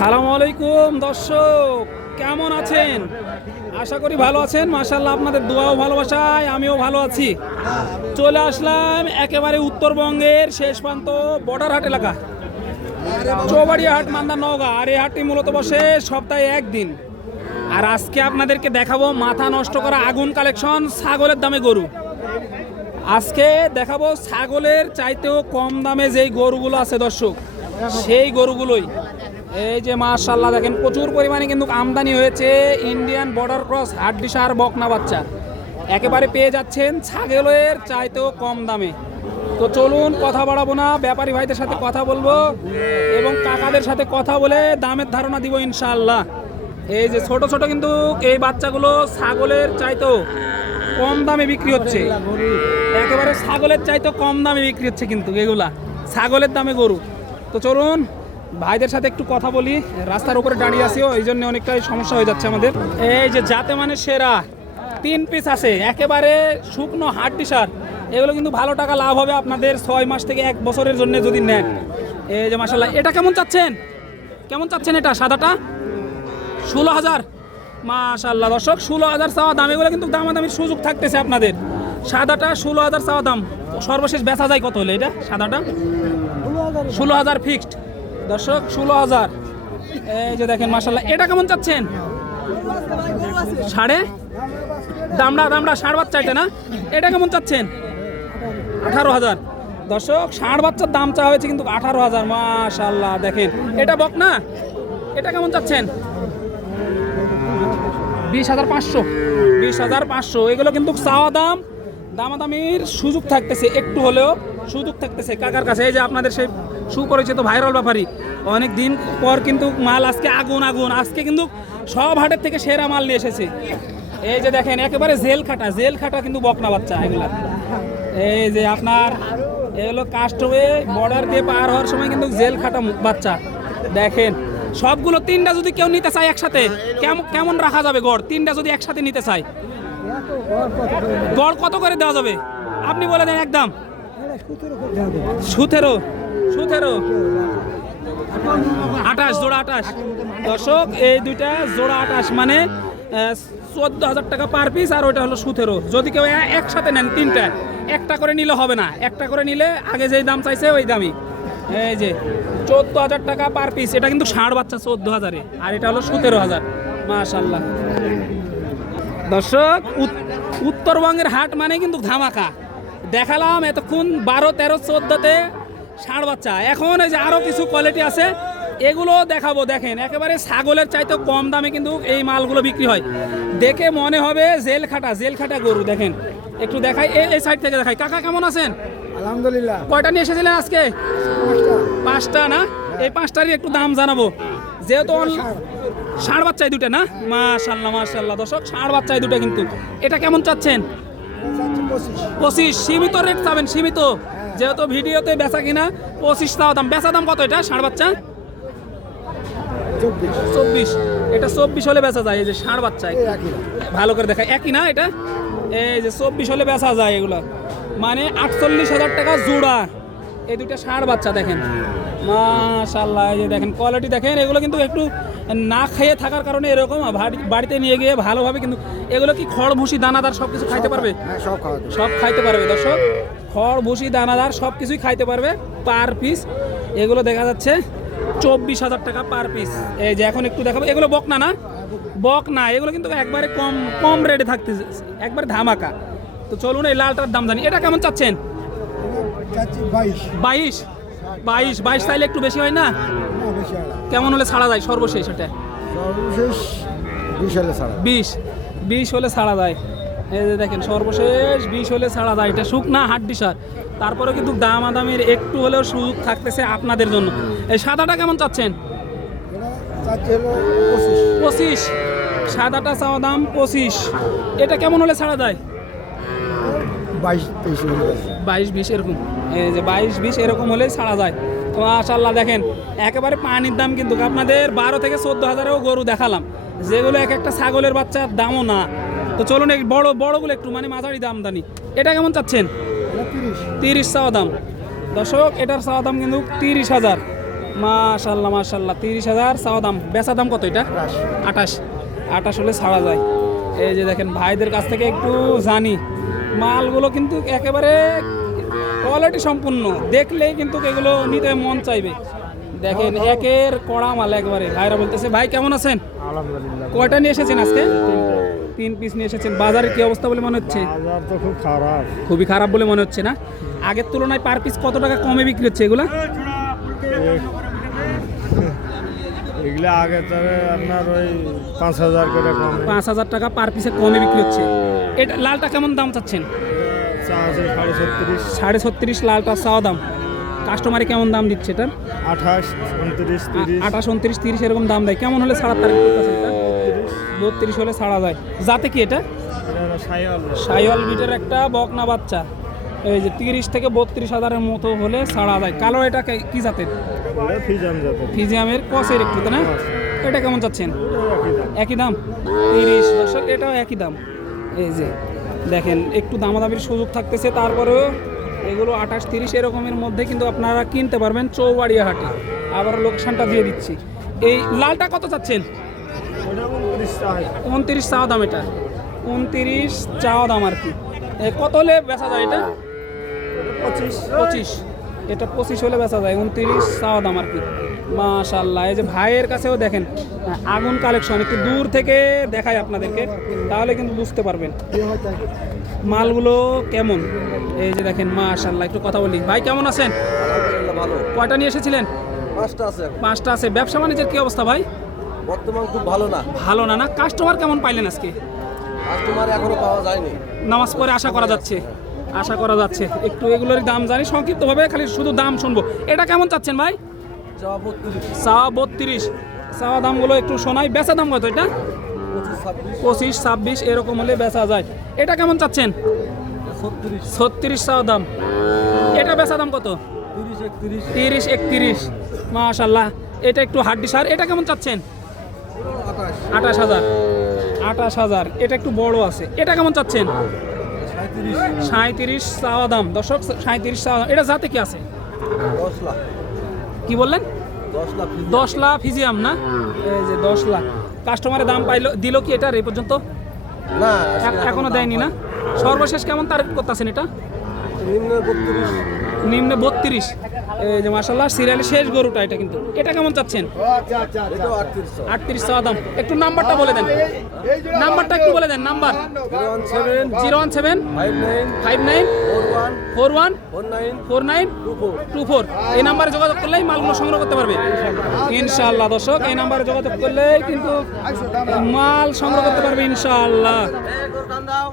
সালাম আলাইকুম, দর্শক, কেমন আছেন? আশা করি ভালো আছেন। মাশাল্লাহ আপনাদের দোয়াও ভালোবাসায়, আমিও ভালো আছি। চলে আসলাম একেবারে উত্তরবঙ্গের শেষ প্রান্ত বর্ডার হাট এলাকা। চৌবাড়িয়া হাট মান্দা নওগাঁ। আর এই হাটটি মূলত বসে সপ্তাহে একদিন। আর আজকে আপনাদেরকে দেখাবো মাথা নষ্ট করা আগুন কালেকশন ছাগলের দামে গরু। আজকে দেখাবো ছাগলের চাইতেও কম দামে যেই গরুগুলো আছে, দর্শক, সেই গরুগুলোই। এই যে মাশাল্লাহ দেখেন, প্রচুর পরিমাণে কিন্তু আমদানি হয়েছে ইন্ডিয়ান বর্ডার ক্রস হাড্ডিসার বকনা বাচ্চা। একেবারে পেয়ে যাচ্ছেন ছাগলের চাইতেও কম দামে। তো চলুন কথা বাড়াবো না, ব্যাপারী ভাইদের সাথে কথা বলব এবং কাকাদের সাথে কথা বলে দামের ধারণা দিব ইনশাল্লাহ এই যে ছোট ছোট কিন্তু এই বাচ্চাগুলো ছাগলের চাইতেও কম দামে বিক্রি হচ্ছে। একেবারে ছাগলের চাইতে কম দামে বিক্রি হচ্ছে কিন্তু এগুলা। ছাগলের দামে গরু। তো চলুন ভাইদের সাথে একটু কথা বলি, রাস্তার উপরে দাঁড়িয়ে আছি, এই জন্য অনেকটাই সমস্যা হয়ে যাচ্ছে আমাদের। এই যে যাতে মানে সেরা, তিন পিস আছে, একেবারে শুকনো হাড্ডি সার এগুলো কিন্তু ভালো টাকা লাভ হবে আপনাদের ছয় মাস থেকে এক বছরের জন্য যদি নেন। এই যে মাসাল্লাহ এটা কেমন চাচ্ছেন? কেমন চাচ্ছেন এটা, সাদাটা? ষোলো হাজার। মাশাল্লাহ দর্শক, ষোলো হাজার চাওয়া দাম, এগুলো কিন্তু দামাদামির সুযোগ থাকতেছে আপনাদের। সাদাটা ষোলো হাজার চাওয়া দাম, সর্বশেষ বেচা যায় কত হলে এটা, সাদাটা? ষোলো হাজার ফিক্সড দর্শক, ষোলো হাজার। এই যে দেখেন মাশাল্লাহ এটা কেমন চাচ্ছেন? সাড়ে? দামড়া দামড়া, ষাট বাচ্চা এটা না? এটা কেমন চাচ্ছেন? আঠারো হাজার। দর্শক, ষাট বাচ্চার দাম চাওয়া হয়েছে কিন্তু আঠারো হাজার মাশাল্লাহ দেখেন, এটা বক না? এটা কেমন চাচ্ছেন? বিশ হাজার পাঁচশো। বিশ হাজার পাঁচশো। এগুলো কিন্তু চাওয়া দাম। দামাদামির সুযোগ থাকতেছে, একটু হলেও সুযোগ থাকতেছে। কাকার কাছে, এই যে আপনাদের সেই সুপরিচিত ভাইরাল ব্যাপারই। অনেক দিন পর কিন্তু মাল আজকে আগুন আগুন। আজকে কিন্তু সব হাটের থেকে সেরা মাল নিয়ে এসেছে। এই যে দেখেন, একেবারে জেল খাটা জেল খাটা কিন্তু বকনা বাচ্চা, এগুলা। এই যে আপনার এগুলো কাস্টমে বর্ডার দিয়ে পার হওয়ার সময় কিন্তু জেল খাটা বাচ্চা। দেখেন, সবগুলো তিনটা যদি কেউ নিতে চায় একসাথে, কেমন কেমন রাখা যাবে গড়? তিনটা যদি একসাথে নিতে চায়। গড় কত করে দেওয়া যাবে? আপনি বলে দেন একদম। সুতেরো সুতেরো। আঠাশ, জোড়া আঠাশ। দর্শক, এই দুইটা জোড়া আঠাশ মানে চোদ্দ হাজার টাকা পার পিস আর ওইটা হলো সুতেরো। যদি কেউ একসাথে নেন তিনটা, একটা করে নিলে হবে না। একটা করে নিলে আগে যেই দাম চাইছে ওই দামই। এই যে, চোদ্দ হাজার টাকা পার পিস এটা কিন্তু ষাঁড় বাচ্চা চোদ্দ হাজারে, আর এটা হলো সতেরো হাজার। মাশাল্লাহ দর্শক, উত- উত্তরবঙ্গের হাট মানে কিন্তু ধামাকা। দেখালাম এতক্ষণ বারো, তেরো, চোদ্দতে ষাঁড় বাচ্চা। এখন এই যে আরও কিছু কোয়ালিটি আছে এগুলো দেখাবো দেখেন। একেবারে ছাগলের চাইতে কম দামে কিন্তু এই মালগুলো বিক্রি হয়। দেখে মনে হবে জেল খাটা জেল খাটা গরু দেখেন। একটু দেখাই এই সাইড থেকে দেখাই। কাকা কেমন আছেন? আলহামদুলিল্লাহ। কয়টা নিয়ে এসেছিলেন আজকে? পাঁচটা। না? এই পাঁচটারই একটু দাম জানাব। যেহেতু ষাঁড়। বাচ্চায় দুটো না? মাশাল্লাহ মাশাল্লাহ দর্শক ষাঁড় বাচ্চায় দুটো কিন্তু। এটা কেমন চাচ্ছেন? পঁচিশ। সীমিত রেট চাবেন সীমিত? যেহেতু ভিডিওতে বেচা কিনা পঁচিশ টাকা দাম। বেচা দাম কত এটা? ষাঁড় বাচ্চা? চব্বিশ। এটা চব্বিশ হলে বেচা যায় এই যে ষাঁড় বাচ্চা ভালো করে দেখা একই না এটা? এই যে চব্বিশ হলে বেচা যায় এগুলো। মানে আটচল্লিশ হাজার টাকা জোড়া। এই দুটা ষাঁড় বাচ্চা দেখেন। মাশাল্লাহ এই যে দেখেন কোয়ালিটি দেখেন। এগুলো কিন্তু একটু না খেয়ে থাকার কারণে এরকম বাড়িতে নিয়ে গিয়ে ভালোভাবে কিন্তু এগুলো কি খড় ভুসি দানাদার সব কিছু খাইতে পারবে? হ্যাঁ সব খাইতে পারবে দর্শক? খড় ভুসি দানাদার সব কিছুই খাইতে পারবে পার পিস এগুলো দেখা যাচ্ছে চব্বিশ হাজার টাকা পার পিস এই যে এখন একটু দেখাবো। এগুলো বক না? না বক না এগুলো কিন্তু একবারে কম কম রেটে থাকতে একবারে ধামাকা। তো চলুন এই লালটার দাম জানি। এটা কেমন চাচ্ছেন? বাইশ। বাইশ? বাইশ বাইশ চাইলে একটু বেশি হয় না। কেমন হলে ছাড়া যায়? সর্বশেষ এটা? সর্বশেষ বিশ হলে ছাড়া বিশ। বিশ হলে ছাড়া যায়। এই যে দেখেন সর্বশেষ বিশ হলে ছাড়া যায়। এটা শুকনা হাড্ডি সার। তারপরে কিন্তু দামাদামির একটু হলেও সুযোগ থাকতেছে আপনাদের জন্য। এই সাদাটা কেমন চাচ্ছেন? পঁচিশ। সাদাটা চাওয়া দাম পঁচিশ। এটা কেমন হলে ছাড়া যায়? বাইশ বাইশ বিশ এরকম। এই যে বাইশ বিশ এরকম হলে ছাড়া যায়। মাশাল্লাহ দেখেন। একেবারে পানির দাম কিন্তু আপনাদের বারো থেকে চোদ্দ হাজারেও গরু দেখালাম। যেগুলো এক একটা ছাগলের বাচ্চার দামও না। তো চলুন এই বড় বড়গুলো একটু মানে মাঝারি দামদানি। এটা কেমন চাচ্ছেন? তিরিশ। চাওয়া দাম। দর্শক এটার চাওয়া দাম কিন্তু তিরিশ হাজার। মাশাল্লাহ মাশাল্লাহ তিরিশ হাজার চাওয়া দাম। বেচা দাম কত এটা? আঠাশ। আঠাশ হলে ছাড়া যায়। এই যে দেখেন ভাইদের কাছ থেকে একটু জানি। মালগুলো কিন্তু একেবারে কোয়ালিটি সম্পূর্ণ। দেখলেই কিন্তু এগুলো নিতে মন চাইবে। দেখেন একের কড়া মাল একবারে। ভাইরা বলতেছে ভাই কেমন আছেন? কয়টা নিয়ে এসেছেন আজকে? তিন পিস নিয়ে এসেছেন। বাজারের কি অবস্থা বলে মনে হচ্ছে? খুব খারাপ। খুবই খারাপ বলে মনে হচ্ছে না? আগের তুলনায় পার পিস কত টাকা কমে বিক্রি হচ্ছে এগুলো? এগুলো আগে তবে আপনার ওই পাঁচ হাজার করে কম। পাঁচ হাজার টাকা পার পিসে কমে বিক্রি হচ্ছে। এটা লালটা কেমন দাম চাচ্ছেন? সাড়ে ছত্রিশ। লালটা চাওয়া দাম। কাস্টমারে কেমন দাম দিচ্ছে এটার? আঠাশ উনত্রিশ আঠাশ উনত্রিশ তিরিশ এরকম দাম দেয়। কেমন হলে ছাড়ার তারিখ করতেছে এটা বত্রিশ হলে ছাড়া যায় যাতে কি এটা? সাইওয়াল। বিটের একটা বকনা বাচ্চা। এই যে তিরিশ থেকে বত্রিশ হাজারের মতো হলে ছাড়া যায় কালো এটা কে- জাতের? ফিজিয়ামের কসের একটু না? এটা কেমন চাচ্ছেন? একই দাম। তিরিশ দর্শক এটাও একই দাম। এই যে দেখেন একটু দামাদামির সুযোগ থাকতেছে তারপরেও এগুলো আঠাশ তিরিশ এরকমের মধ্যে কিন্তু আপনারা কিনতে পারবেন চৌবাড়িয়া হাটে। আবার লোকেশনটা দিয়ে দিচ্ছি। এই লালটা কত চাচ্ছেন? উনত্রিশ চাওয়া দাম এটা। উনত্রিশ চাওয়া দাম আর কি। কত হলে বেচা যায় এটা? পঁচিশ। পঁচিশ। এটা পঁচিশ হলে বেচা যায় উনত্রিশ চাওয়া দাম আর কি। মাশাল্লাহ এই যে ভাইয়ের কাছেও দেখেন আগুন কালেকশন একটু দূর থেকে দেখায় আপনাদেরকে তাহলে কিন্তু বুঝতে পারবেন। মালগুলো কেমন? এই যে দেখেন মাশাল্লাহ একটু কথা বলি। ভাই কেমন আছেন? ভালো। কয়টা নিয়ে এসেছিলেন? পাঁচটা আছে পাঁচটা আছে। ব্যবসা বাণিজ্যের কি অবস্থা ভাই? বর্তমান খুব ভালো না। ভালো না না? কাস্টমার কেমন পাইলেন আজকে? কাস্টমার এখনও পাওয়া যায়নি। নামাজ পড়ে আশা করা যাচ্ছে। আশা করা যাচ্ছে। একটু এগুলোর দাম জানি সংক্ষিপ্তভাবে খালি শুধু দাম শুনব। এটা কেমন চাচ্ছেন ভাই? চাওয়া বত্রিশ। চাওয়া দামগুলো একটু শোনাই। বেচা দাম কত এটা? পঁচিশ ছাব্বিশ। এরকম হলে বেচা যায়। এটা কেমন চাচ্ছেন? ছত্রিশ। চাওয়া দাম। এটা বেচা দাম কত? তিরিশ একত্রিশ। তিরিশ একত্রিশ। মাশাল্লাহ এটা একটু হাড্ডি সার। এটা কেমন চাচ্ছেন? আঠাশ। হাজার। আঠাশ হাজার। এটা একটু বড় আছে। এটা কেমন চাচ্ছেন? সাঁত্রিশ চাওয়া দাম। দর্শক সাঁত্রিশ চাওয়া দাম। এটা যাতে কি আছে? কি বললেন? দশ লাখ ফিজিয়াম। না? এই যে দশ লাখ। কাস্টমারের দাম পাইলো দিল কি এটা এই পর্যন্ত? না এখনও দেয়নি না? সর্বশেষ কেমন তার করতেছেন এটা? নিম্ন বত্রিশ। নিম্নে বত্রিশ। এই যে মাসাল্লাহ সিরিয়ালের শেষ গরুটা এটা কিন্তু। এটা কেমন চাচ্ছেন? এটাও আটত্রিশ আটত্রিশ দাম। একটু নাম্বারটা বলে দেন। নাম্বারটা একটু বলে দেন number. Zero one seven five nine four one four nine two four. এই নাম্বারে যোগাযোগ করলেই মালগুলো সংগ্রহ করতে পারবে। ইনশাআল্লাহ দর্শক এই নাম্বারে যোগাযোগ করলেই কিন্তু মাল সংগ্রহ করতে পারবে ইনশাআল্লাহ। দাও।